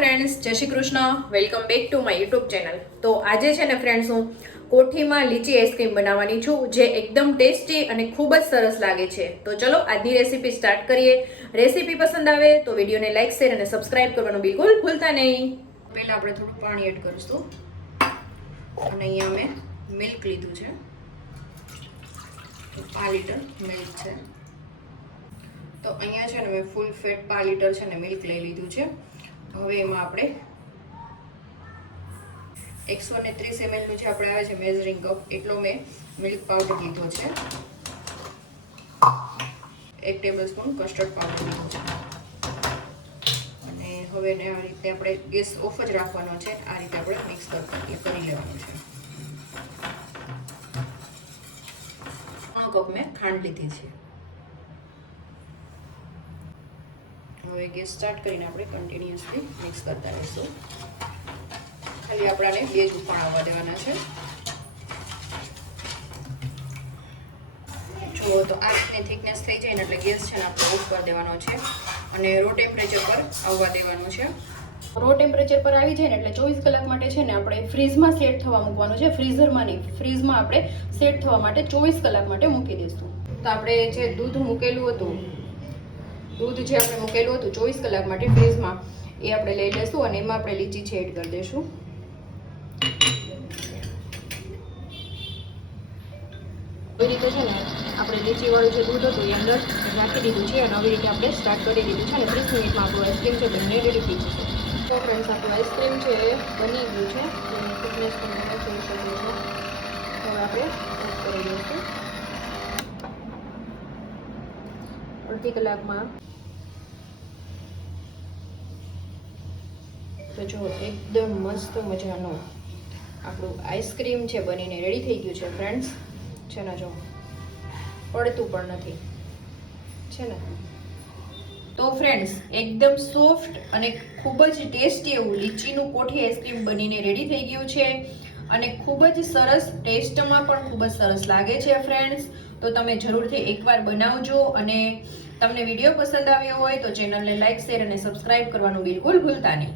Friends, જય Shri Krishna. Welcome back to my YouTube channel. તો આજે છે ને ફ્રેન્ડ્સ, હું કોઠીમાં લીચી આઈસ્ક્રીમ બનાવવાની છું, જે એકદમ ટેસ્ટી અને ખૂબ જ સરસ લાગે છે. તો ચલો આજની રેસીપી સ્ટાર્ટ કરીએ. રેસીપી પસંદ આવે તો વિડીયોને લાઇક, શેર અને સબસ્ક્રાઇબ કરવાનું બિલકુલ ભૂલતા નહીં. પહેલાં આપણે થોડું પાણી એડ કરીશું અને અહીંયા મેં મિલ્ક લીધું છે, 5 લીટર મિલ્ક છે. તો અહીંયા છે ને મેં ફૂલ ફેટ 5 લીટર છે ને મિલ્ક લઈ લીધું છે. હવે એમાં આપણે 130 ml નું જે આપણે આવે છે મેઝરિંગ કપ, એટલો મેં મિલ્ક પાવડર લીધો છે. 1 ટેબલસ્પૂન કસ્ટર્ડ પાવડર લીધો છે. અને હવે એને આ રીતે આપણે ગેસ ઓફ જ રાખવાનો છે. આ રીતે આપણે મિક્સ કરી લેવાનું છે. 3 કપ મેં ખાંડ લીધી છે. હવે ગેસ સ્ટાર્ટ કરીને આપણે કન્ટિન્યુઅસલી મિક્સ કરતા રહીશું. ખાલી આપણાને 2 જ ઉફાણ આવવા દેવાના છે. જો તો આ રીતની થિકનેસ થઈ જાય ને એટલે ગેસ છે ને આપણે ઓફ કરી દેવાનો છે અને રો ટેમ્પરેચર પર આવવા દેવાનું છે. રો ટેમ્પરેચર પર આવી જાય ને એટલે 24 કલાક માટે છે ને આપણે ફ્રીઝમાં સેટ થવા મૂકવાનું છે. ફ્રીઝરમાં નહીં, ફ્રીઝમાં આપણે સેટ થવા માટે 24 કલાક માટે મૂકી દઈશું. તો આપણે જે દૂધ જે આપણે મૂકેલું હતું 24 કલાક માટે ફ્રીઝમાં, એ આપણે લઈ લઈશું અને એમાં આપણે લીચી છે એડ કરી દઈશું. આવી રીતે છે ને આપણે લીચીવાળું જે દૂધ હતું એ અંદર રાખી દીધું છે અને આવી રીતે આપણે સ્ટાર્ટ કરી દીધું છે અને 30 મિનિટમાં આપણું આઈસ્ક્રીમ છે બંને રેડી થઈ જશે. તો ફ્રેન્ડ્સ, આપણું આઈસ્ક્રીમ છે એ બની ગયું છે. એની થિકનેસ પણ તમે જોઈ શકો છો. હવે આપણે એડ કરી દઈશું. અડધી કલાકમાં તો જો એકદમ મસ્ત મજાનું આપણું આઈસ્ક્રીમ છે બનીને રેડી થઈ ગયું છે ફ્રેન્ડ્સ. છે ને, જો પડતું પણ નથી છે ને. તો ફ્રેન્ડ્સ, એકદમ સોફ્ટ અને ખૂબ જ ટેસ્ટી એવું લીચીનું કોઠી આઈસ્ક્રીમ બનીને રેડી થઈ ગયું છે અને ખૂબ જ સરસ, ટેસ્ટમાં પણ ખૂબ જ સરસ લાગે છે ફ્રેન્ડ્સ. તો તમે જરૂરથી એકવાર બનાવજો અને તમને વિડીયો પસંદ આવ્યો હોય તો ચેનલને લાઇક, શેર અને સબસ્ક્રાઇબ કરવાનું બિલકુલ ભૂલતા નહીં.